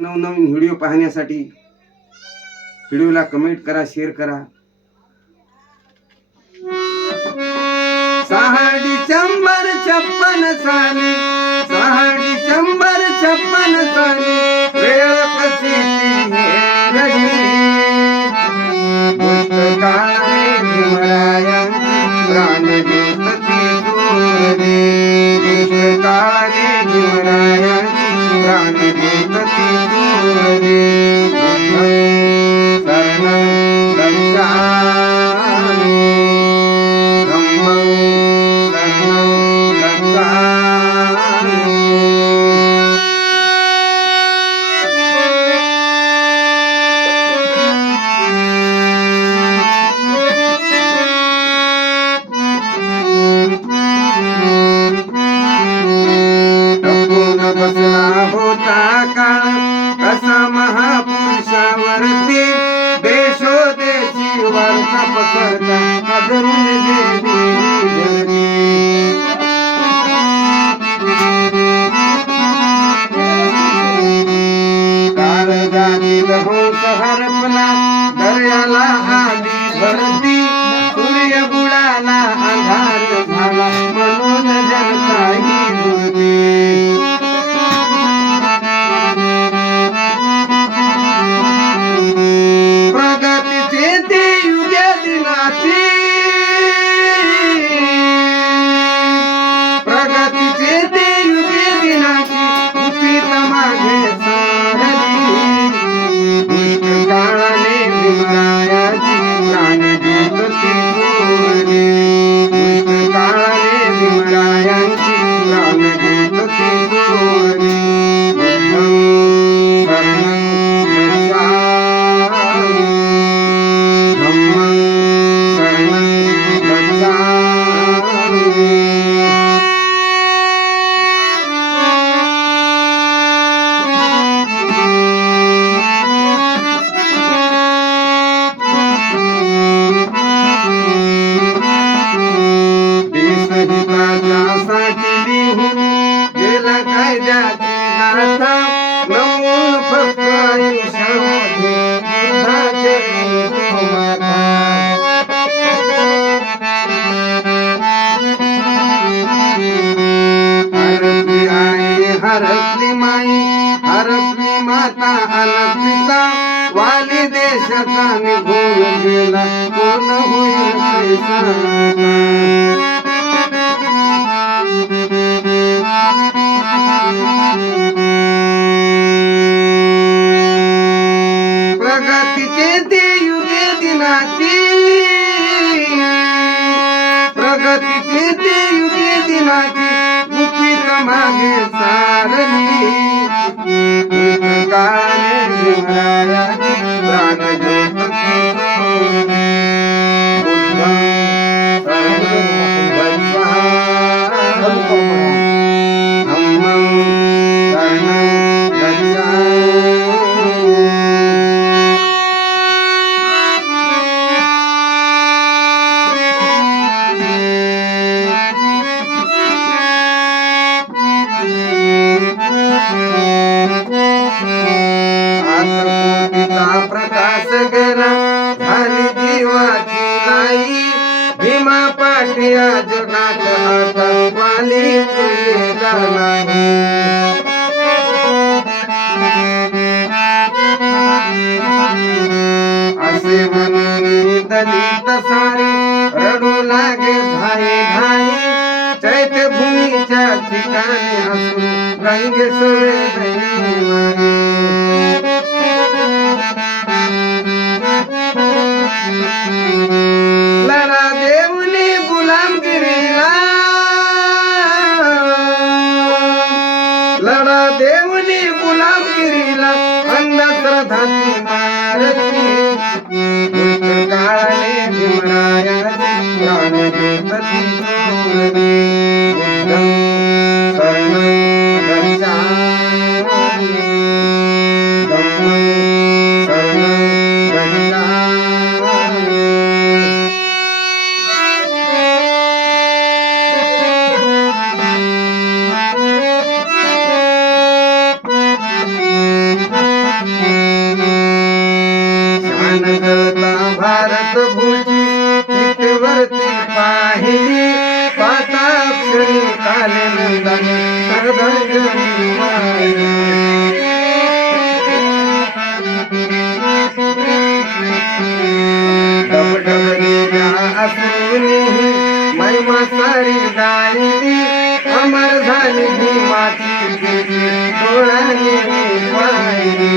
नवनवीन व्हिडिओ पाहण्यासाठी व्हिडिओला कमेंट करा, शेअर करा. 6 डिसेंबर 56 साली, 6 डिसेंबर 56 साली वेळ कशी ती हेरली. गोष्ट काळाने भीमरायांची प्राणज्योत ती चोरली. गोष्ट काळाने भीमरायांची प्राणज्योत ती चोरली. शरणं गच्छामि, धम्मं शरणं गच्छामि. टपून बसला होता काळ कसा महापुरुषावरती, देशोदेशी वार्ता पसरता आदरून गेली धरती. काळजातील हंस हरपला, दर्याला आली भरती. सूर्य बुडाला, अंधार झाला, म्हणून जनता ही दुर्दी. प्रगतीचे ते युगे दिनाची, प्रगतीचे ते युगे दिनाची गुपित मागे सारली. दुष्ट काळाने भीमरायाची प्राणज्योत ती चोरली. दुष्ट काळाने भीमरायांची प्राणज्योत ती चोरली. कायद्याची गाथा नमून फक्त आयुष्यामध्ये बुद्धाचे माथा. हरपली आई, हरपली माई, हरपली माता अन पिता. वाली देशाचा निघून गेला, कोण होईल पैसा. प्रगतीचे ते युगे दिनाची, प्रगतीचे ते युगे दिनाची गुपित मागे सारली. काळाने भीमरायाची प्राणज्योत ती चोरली. बुद्धं शरणं गच्छामि, धम्मं शरणं गच्छामि. प्रकाश गेला, झाली जीवाची लाई. भीमा पाठी या जगात आता वाली फुललेला नाही. असे म्हणून दलित सारे रडू लागे धाई धाई. चैत्यभूमीच्या ठिकाणी असून गंगेश्वर दैवाई. लढा देऊनी गुलामगिरीला, लढा देऊनी गुलामगिरीला अंधश्रद्धांची मारती. दुष्ट काळाने भीमरायाची प्राणज्योत ती चोरली. बुद्धं शरणं गच्छामि, धम्मं शरणं गच्छामि. खानदानी अर्धांगिनी माई. डब डब गेल्या असूनही महिमा सारी गायली अमर झाली ही माती डोळ्याने पाहिली.